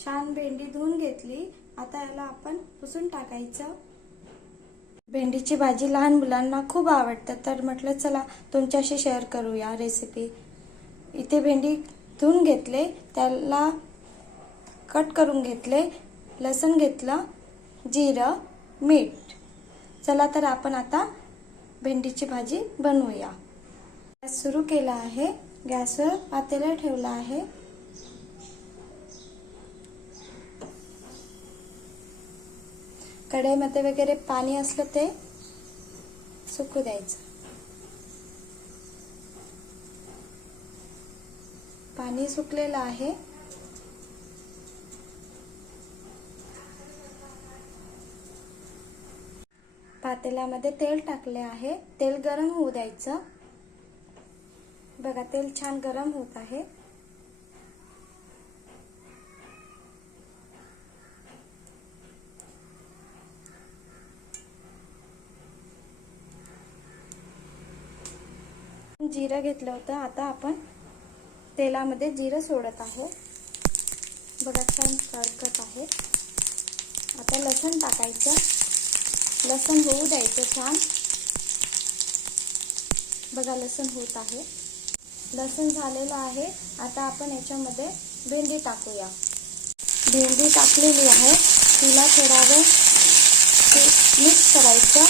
छान भेंडी धुवून घेतली। आता याला आपण पुसून टाकायचं। भेंडीची भाजी लहान मुलांना खूप आवडते, तर म्हटलं चला तुमच्याशी शेअर करूया रेसिपी। इथे भेंडी धुवून घेतले, त्याला कट करून घेतले, लसूण घेतलं, जिरं, मीठ। चला तर आपण आता भेंडीची भाजी बनवूया। गॅस सुरू केला आहे, गॅसवर पातेलं ठेवलं आहे। कढईमध्ये वगैरे पाणी असलं ते सुकू द्यायचं। पाणी सुकलेलं आहे। पातेल्यामध्ये तेल टाकले आहे, तेल गरम होऊ द्यायचं। बघा तेल छान गरम होत आहे। जिरं घेतलं होतं, आता आपण तेलामध्ये जिरं सोडत आहे। बघा छान तडकत आहे। आता लसूण टाकायचं, लसूण होऊ द्यायचं छान। बघा लसूण होत आहे, लसूण झालेलं आहे। आता आपण याच्यामध्ये भेंडी टाकूया। भेंडी टाकलेली आहे, तिला थोडा वेळ मिक्स करायचं।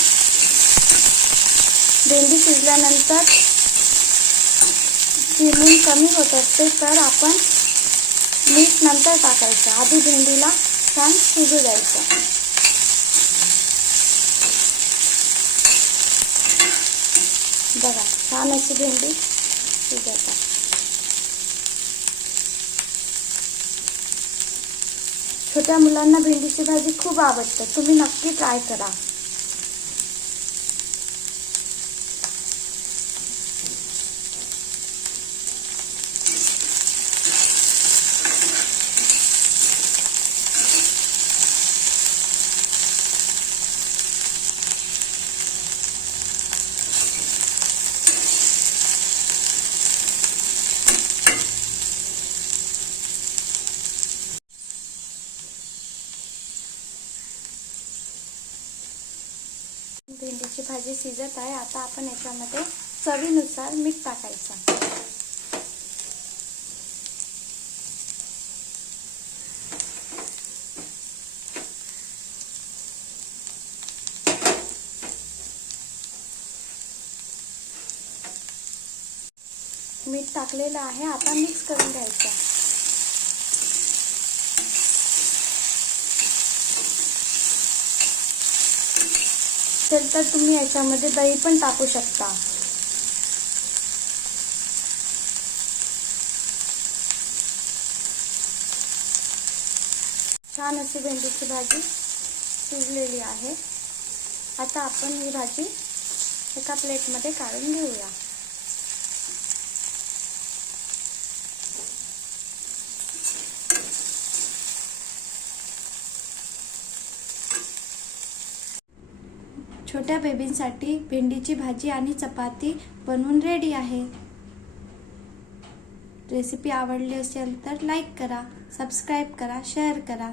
भेंडी शिजल्यानंतर चिमून कमी होत असते, तर आपण मीठ नंतर टाकायचं। आधी भेंडीला छान शिजू द्यायचं। बघा छान अशी भेंडी शिजत। छोट्या मुलांना भेंडीची भाजी खूप आवडते, तुम्ही नक्की ट्राय करा। भेंडीची भाजी शिजत आहे। आता आपण याच्यामध्ये चवीनुसार मीठ टाकायचं। मीठ टाकलेलं आहे, आता मिक्स करून घ्यायचं। असेल तर तुम्ही याच्यामध्ये दही पण टाकू शकता। छान अशी भेंडीची भाजी शिजलेली आहे। आता आपण ही भाजी एका प्लेटमध्ये काढून घेऊया। छोट्या बेबींसाठी भेंडीची भाजी आणि चपाती बनवून रेडी आहे। रेसिपी आवडली असेल तर लाईक करा, सबस्क्राईब करा, शेअर करा।